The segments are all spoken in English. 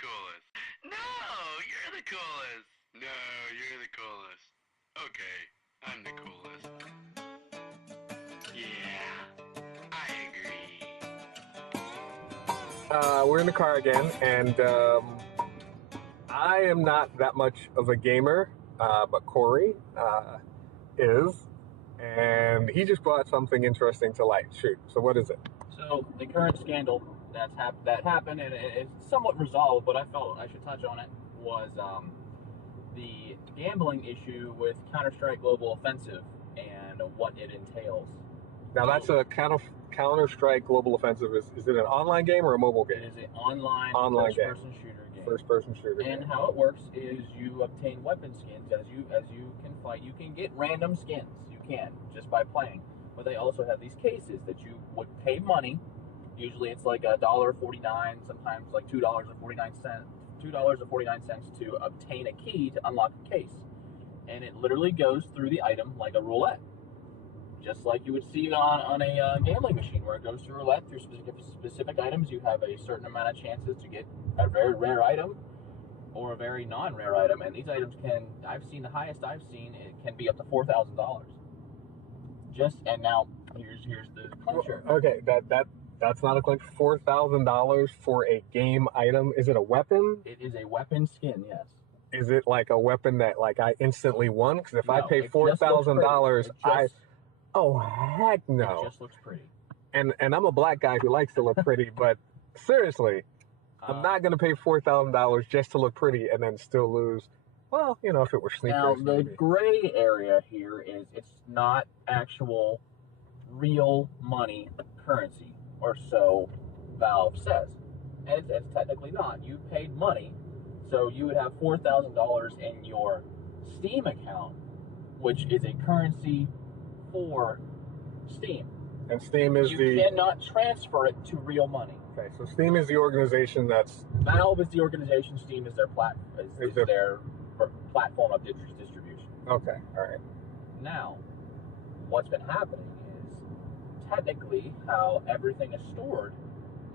coolest. No, you're the coolest. No, you're the coolest. Okay, I'm the coolest. Yeah, I agree. We're in the car again, and I am not that much of a gamer, but Corey is, and he just brought something interesting to light. Shoot, so what is it? So the current scandal that happened, and it's somewhat resolved, but I felt I should touch on it, was the gambling issue with Counter-Strike Global Offensive and what it entails. Now that's a Counter-Strike Global Offensive. Is it an online game or a mobile game? It is an online first-person shooter game. First-person shooter and game. How it works is you obtain weapon skins as you can fight. You can get random skins. You can just by playing. But they also have these cases that you would pay money. Usually it's like $1.49, sometimes like $2.49 to obtain a key to unlock a case. And it literally goes through the item like a roulette. Just like you would see on a gambling machine, where it goes through roulette through specific items. You have a certain amount of chances to get a very rare item or a very non-rare item. And these items the highest I've seen, it can be up to $4,000. And now here's the clincher. Well, okay, that's not a clincher. $4,000 for a game item. Is it a weapon? It is a weapon skin, yes. Is it like a weapon that like I instantly won? Because if I pay $4,000, oh heck no! It just looks pretty. And I'm a black guy who likes to look pretty, but seriously, I'm not going to pay $4,000 just to look pretty and then still lose. Well, if it were sneakers. Now, the maybe. gray area here is it's not actual real money currency, or so Valve says. And it's technically not. You paid money, so you would have $4,000 in your Steam account, which is a currency for Steam. And Steam is You cannot transfer it to real money. Okay, so Steam is the organization that's... Valve is the organization, Steam is their their platform of distribution. Okay, all right. Now, what's been happening is technically how everything is stored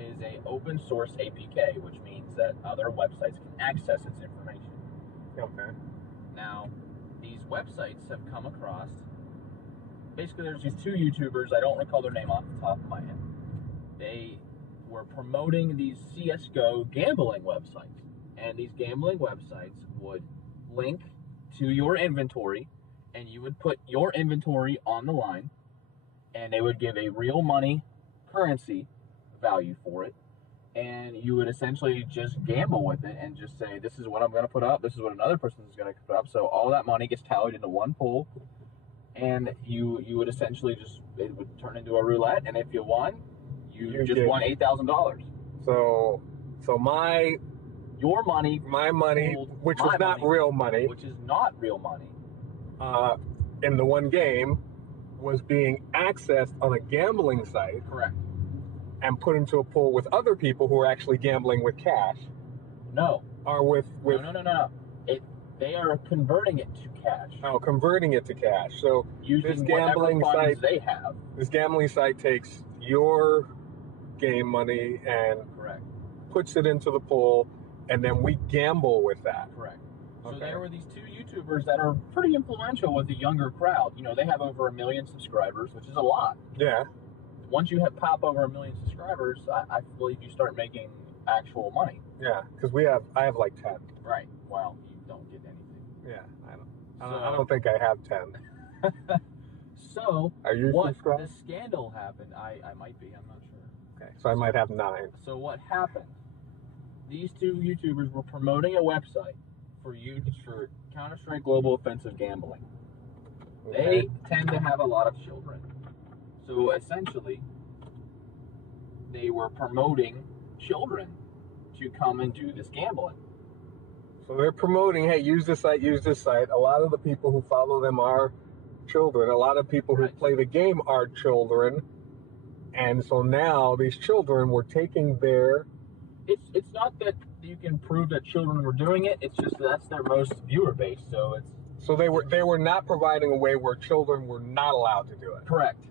is a open source APK, which means that other websites can access its information. Okay. Now, these websites have come across, basically there's these two YouTubers, I don't recall their name off the top of my head. They were promoting these CSGO gambling websites, and these gambling websites would link to your inventory, and you would put your inventory on the line, and they would give a real money currency value for it, and you would essentially just gamble with it and just say, this is what I'm going to put up, this is what another person is going to put up, so all that money gets tallied into one pool, and you would essentially it would turn into a roulette, and if you won, you just won $8,000. So my money, which was not real money, which is not real money, in the one game, was being accessed on a gambling site. Correct. And put into a pool with other people who are actually gambling with cash. No. Or with... No. They are converting it to cash. Oh, converting it to cash. So using this gambling site they have. This gambling site takes your game money and puts it into the pool, and then we gamble with that. Correct. So there were these two YouTubers that are pretty influential with the younger crowd. They have over 1 million subscribers, which is a lot. Yeah. Once you pop over 1 million subscribers, I believe you start making actual money. Yeah, because I have like 10. Right. Well, you don't get anything. Yeah, I don't think I have 10. So, are you subscribed? The scandal happened. I might be. I'm not sure. Okay, so I might have 9. So what happened? These two YouTubers were promoting a website for Counter-Strike Global Offensive gambling. Okay. They tend to have a lot of children. So essentially, they were promoting children to come and do this gambling. So they're promoting, hey, use this site, use this site. A lot of the people who follow them are children. A lot of people who play the game are children. And so now these children were taking their... It's not that you can prove that children were doing it. It's just that's their most viewer base. So they were not providing a way where children were not allowed to do it. Correct.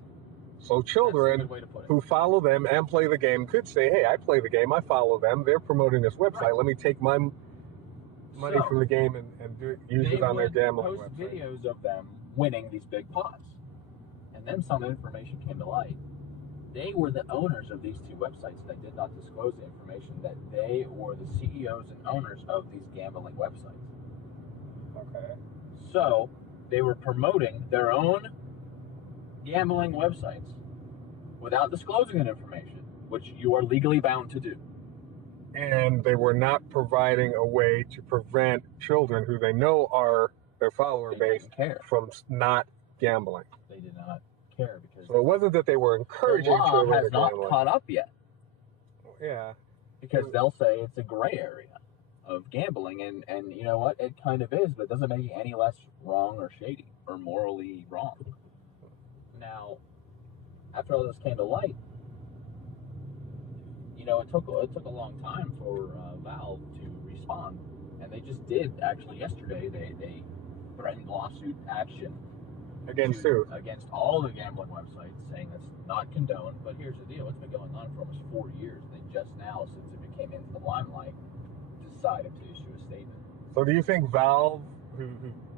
So That's a children good way to put it. who follow them and play the game could say, hey, I play the game, I follow them, they're promoting this website, Right. let me take my money from the game and use it on their gambling post website. videos of them winning these big pots. And then some information came to light. They were the owners of these two websites. They did not disclose the information that they were the CEOs and owners of these gambling websites. Okay. So they were promoting their own gambling websites without disclosing that information, which you are legally bound to do. And they were not providing a way to prevent children who they know are their follower They base didn't care. from not gambling. They did not care because So it wasn't that they were the encouraging law children has to not gamble. caught up yet. Yeah. Because they'll say it's a gray area of gambling, and you know what? It kind of is, but it doesn't make it any less wrong or shady or morally wrong. Now, after all this came to light, you know, it took a long time for Valve to respond, and they just did actually yesterday. They threatened lawsuit action Against all the gambling websites, saying that's not condoned. But here's the deal: it's been going on for almost 4 years. They just now, since it came into the limelight, decided to issue a statement. So do you think Valve, who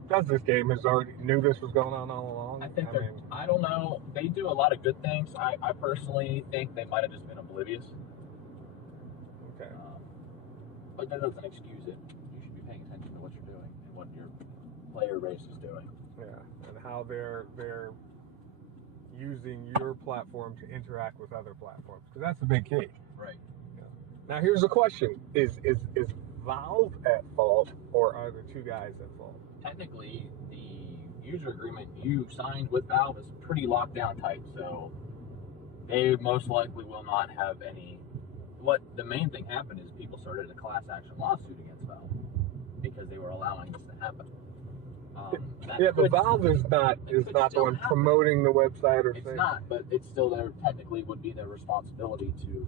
does this game, has already knew this was going on all along? I don't know. They do a lot of good things. I personally think they might have just been oblivious. Okay. But that doesn't excuse it. You should be paying attention to what you're doing and what your player base is doing. Yeah, and how they're using your platform to interact with other platforms, because that's the big key. Right. Yeah. Now here's a question: Is Valve at fault, or are the two guys at fault? Technically, the user agreement you signed with Valve is pretty locked down tight, so they most likely will not have any. What the main thing happened is people started a class action lawsuit against Valve because they were allowing this to happen. But Valve is not the one promoting the website or it's saying. not, but it's still technically would be their responsibility to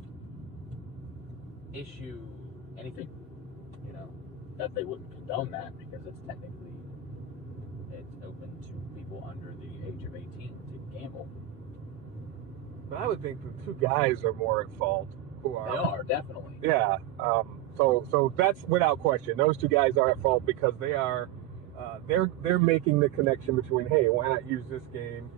issue anything, you know, that they wouldn't condone that because it's open to people under the age of 18 to gamble. But I would think the two guys are more at fault. They are definitely. Yeah. So that's without question. Those two guys are at fault because they are. They're making the connection between, hey, why not use this game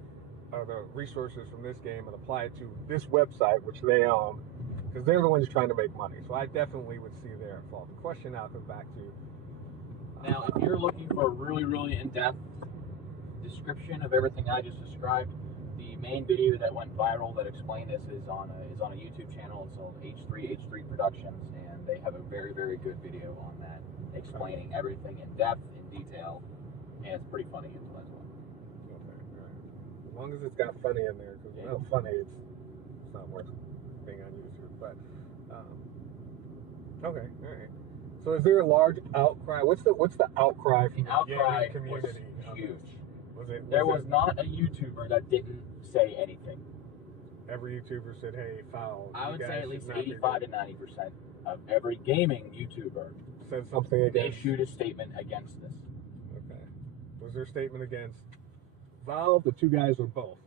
or the resources from this game and apply it to this website, which they own, because they're the ones trying to make money. So I definitely would see they're at fault. The question now comes back to. Now, if you're looking for a really, really in-depth description of everything I just described, the main video that went viral that explained this is on a YouTube channel. It's called H3 Productions, and they have a very, very good video on that, explaining everything in depth, in detail, and it's pretty funny as well. Okay, all right. As long as it's got funny in there, because without funny, it's not worth being on YouTube. But okay, all right. So is there a large outcry? What's the outcry from the outcry community? Was huge. There was not a YouTuber that didn't say anything. Every YouTuber said, "Hey, foul." I would say at least 85 to 90% of every gaming YouTuber said something against. Issued a statement against this. Okay. Was there a statement against Valve? The two guys were both.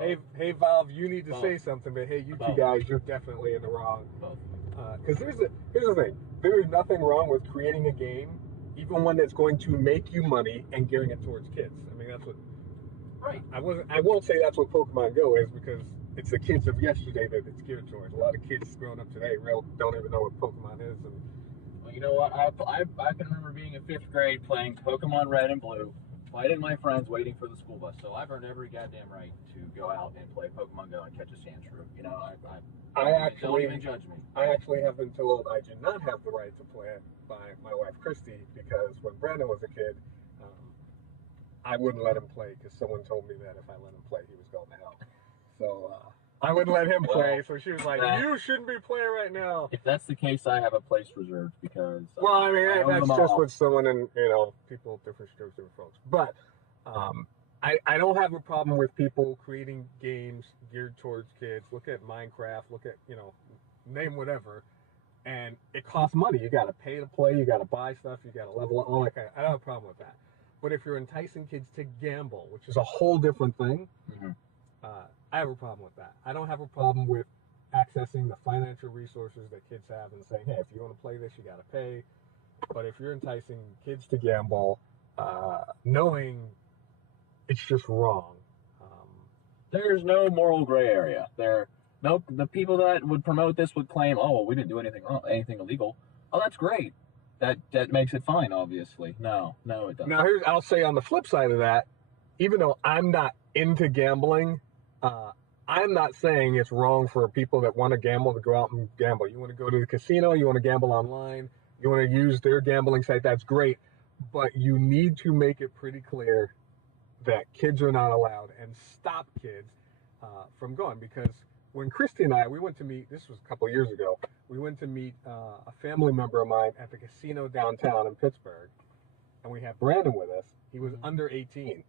Hey, Valve, you need to say something, but hey, you two guys, you're definitely in the wrong. Both. Because here's the thing: there is nothing wrong with creating a game, even one that's going to make you money and gearing it towards kids. I mean, that's what. Right. I won't say that's what Pokemon Go is, because it's the kids of yesterday that it's geared towards. A lot of kids growing up today don't even know what Pokemon is. And well, you know what? I can remember being in 5th grade playing Pokemon Red and Blue, fighting my friends, waiting for the school bus. So I've earned every goddamn right to go out and play Pokemon Go and catch a Sandshrew. You know, don't even judge me. I actually have been told I do not have the right to play it by my wife Christy, because when Brandon was a kid, I wouldn't let him play because someone told me that if I let him play, he was going to hell. So I wouldn't let him play. So she was like, "You shouldn't be playing right now." If that's the case, I have a place reserved because. Well, I mean, that's just with someone, and people, different strokes, different folks. But I don't have a problem with people creating games geared towards kids. Look at Minecraft. Look at name whatever, and it costs money. You got to pay to play. You got to buy stuff. You got to level up. All that kind of, I don't have a problem with that. But if you're enticing kids to gamble, which is a whole different thing, I have a problem with that. I don't have a problem with accessing the financial resources that kids have and saying, hey, if you want to play this, you got to pay. But if you're enticing kids to gamble, knowing it's just wrong. There's no moral gray area. The people that would promote this would claim, oh, well, we didn't do anything illegal. Oh, that's great. That makes it fine, obviously. No, it doesn't. Now, I'll say on the flip side of that, even though I'm not into gambling, I'm not saying it's wrong for people that want to gamble to go out and gamble. You want to go to the casino, you want to gamble online, you want to use their gambling site, that's great. But you need to make it pretty clear that kids are not allowed and stop kids from going. Because when Christy and we went to meet, this was a couple of years ago, we went to meet a family member of mine at the casino downtown in Pittsburgh. And we had Brandon with us. He was under 18.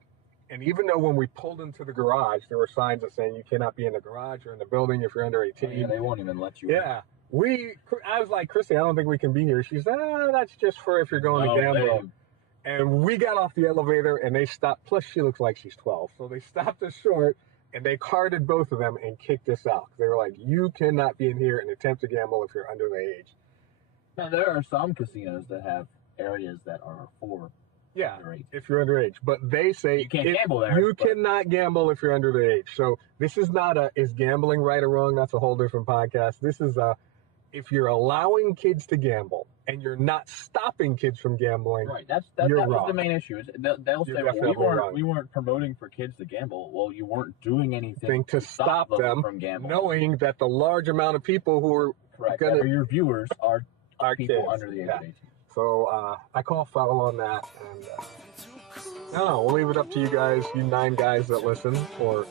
And even though when we pulled into the garage, there were signs that saying you cannot be in the garage or in the building if you're under 18. Oh, yeah, they won't even let you in. I was like, Christy, I don't think we can be here. She said, that's just for if you're going to gamble. And we got off the elevator and they stopped. Plus, she looks like she's 12. So they stopped us short and they carded both of them and kicked us out. They were like, you cannot be in here and attempt to gamble if you're under the age. Now, there are some casinos that have areas that are for underage. If you're underage. But they say you can't gamble there. You cannot gamble if you're under the age. So this is not is gambling right or wrong? That's a whole different podcast. This is if you're allowing kids to gamble and you're not stopping kids from gambling, right? That was the main issue. They'll say, well, we weren't promoting for kids to gamble. Well, you weren't doing anything to stop them from gambling, knowing that the large amount of people who are your viewers are people kids. Under the age of 18. So I call foul on that, and no, we'll leave it up to you guys, you 9 guys that listen, or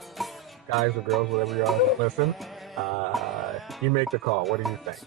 guys or girls, whatever you are that listen. You make the call. What do you think?